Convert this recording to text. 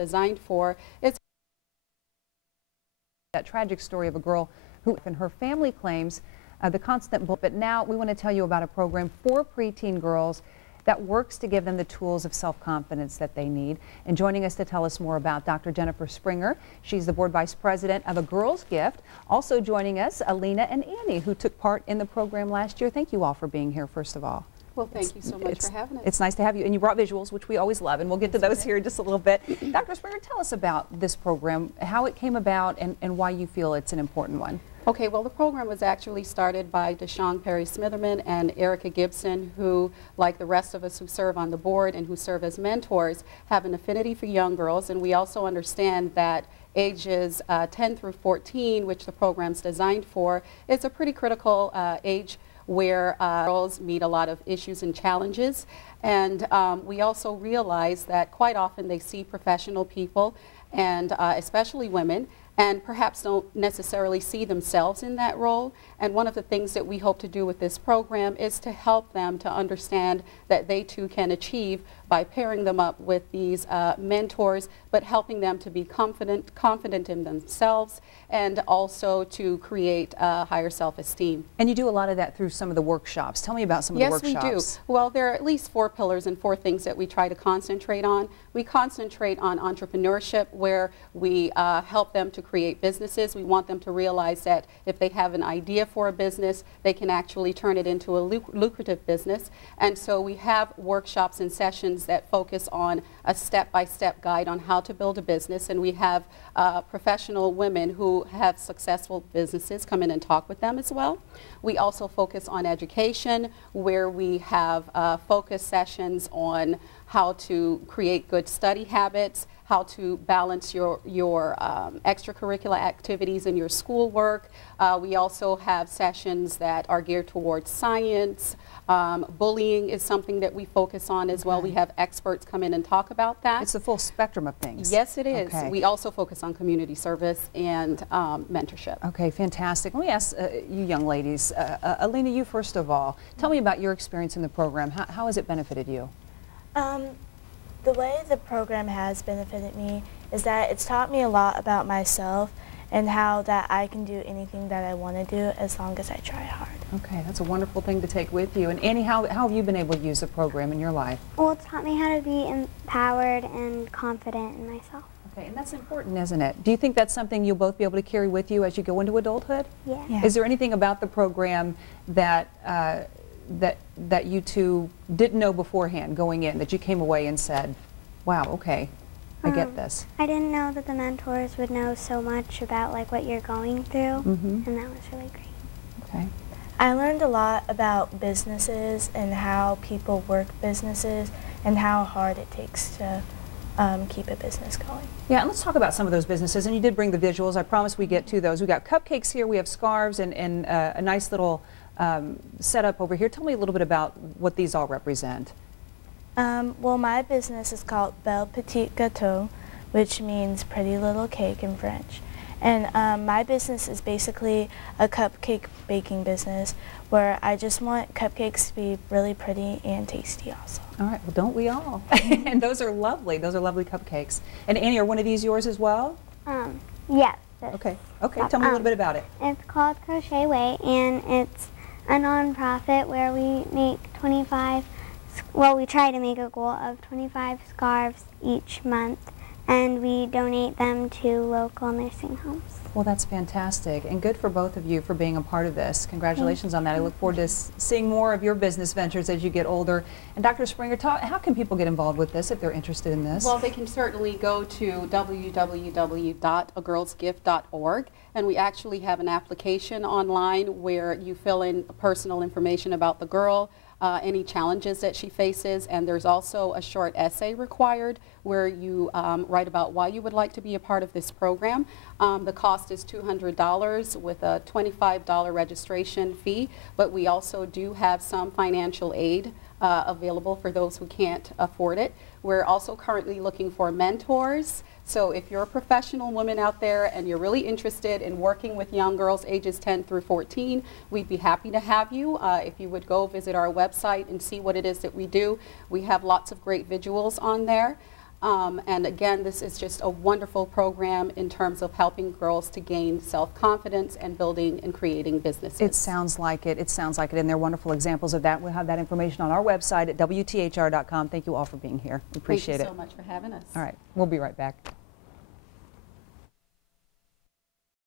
designed for. It's that tragic story of a girl who and her family claims the constant bullying. But now we want to tell you about a program for preteen girls that works to give them the tools of self-confidence that they need. And joining us to tell us more about Dr. Jennifer Springer. She's the board vice president of A Girl's Gift. Also joining us, Alena and Annie, who took part in the program last year. Thank you all for being here, first of all. Well, thank you so much for having us. It's nice to have you. And you brought visuals, which we always love, and we'll get to those here in just a little bit. Dr. Springer, tell us about this program, how it came about, and why you feel it's an important one. Okay, well, the program was actually started by Perry-Smitherman and Erica Gibson, who, like the rest of us who serve on the board and who serve as mentors, have an affinity for young girls. And we also understand that ages 10 through 14, which the program's designed for, is a pretty critical age where girls meet a lot of issues and challenges. And we also realize that quite often they see professional people, and especially women, and perhaps don't necessarily see themselves in that role. And one of the things that we hope to do with this program is to help them to understand that they too can achieve by pairing them up with these mentors, but helping them to be confident in themselves, and also to create higher self-esteem. And you do a lot of that through some of the workshops. Tell me about some of the workshops. Yes, we do. Well, there are at least 4 pillars and 4 things that we try to concentrate on. We concentrate on entrepreneurship, where we help them to create businesses. We want them to realize that if they have an idea for a business, they can actually turn it into a lucrative business. And so we have workshops and sessions that focus on a step-by-step guide on how to build a business, and we have professional women who have successful businesses come in and talk with them as well. We also focus on education, where we have focus sessions on how to create good study habits, how to balance your extracurricular activities and your schoolwork. We also have sessions that are geared towards science. Bullying is something that we focus on as well. We have experts come in and talk about that. It's the full spectrum of things. Yes, it is. Okay. We also focus on community service and mentorship. Okay, fantastic. Let me ask you young ladies, Alena, you first of all, tell me about your experience in the program. How has it benefited you? The way the program has benefited me is that it's taught me a lot about myself and how that I can do anything that I want to do as long as I try hard. Okay, that's a wonderful thing to take with you. And Annie, how have you been able to use the program in your life? Well, it's taught me how to be empowered and confident in myself. Okay, and that's important, isn't it? Do you think that's something you'll both be able to carry with you as you go into adulthood? Yeah. Is there anything about the program that that you two didn't know beforehand going in, that you came away and said, wow, okay, I get this? I didn't know that the mentors would know so much about like what you're going through, and that was really great. Okay. I learned a lot about businesses and how people work businesses and how hard it takes to keep a business going. Yeah, and let's talk about some of those businesses. And you did bring the visuals. I promise we get to those. We got cupcakes here, we have scarves, and a nice little setup over here. Tell me a little bit about what these all represent. Well, my business is called Belle Petite Gâteau, which means pretty little cake in French. And my business is basically a cupcake baking business where I just want cupcakes to be really pretty and tasty also. All right, well, don't we all? And those are lovely. Those are lovely cupcakes. And Annie, are one of these yours as well? Yes. Okay, tell me a little bit about it. It's called Crochet Way, and it's a nonprofit where we make 25, well, we try to make a goal of 25 scarves each month, and we donate them to local nursing homes. Well, that's fantastic, and good for both of you for being a part of this. Congratulations on that. I look forward to seeing more of your business ventures as you get older. And Dr. Springer, how can people get involved with this if they're interested in this? Well, they can certainly go to www.agirlsgift.org, and we actually have an application online where you fill in personal information about the girl, any challenges that she faces, and there's also a short essay required where you write about why you would like to be a part of this program. The cost is $200 with a $25 registration fee, but we also do have some financial aid available for those who can't afford it. We're also currently looking for mentors. So if you're a professional woman out there and you're really interested in working with young girls ages 10 through 14, we'd be happy to have you. If you would go visit our website and see what it is that we do. We have lots of great visuals on there. And again, this is just a wonderful program in terms of helping girls to gain self-confidence and building and creating businesses. It sounds like it. It sounds like it. And there are wonderful examples of that. We'll have that information on our website at WTHR.com. Thank you all for being here. We appreciate it. Thank you so much for having us. All right. We'll be right back.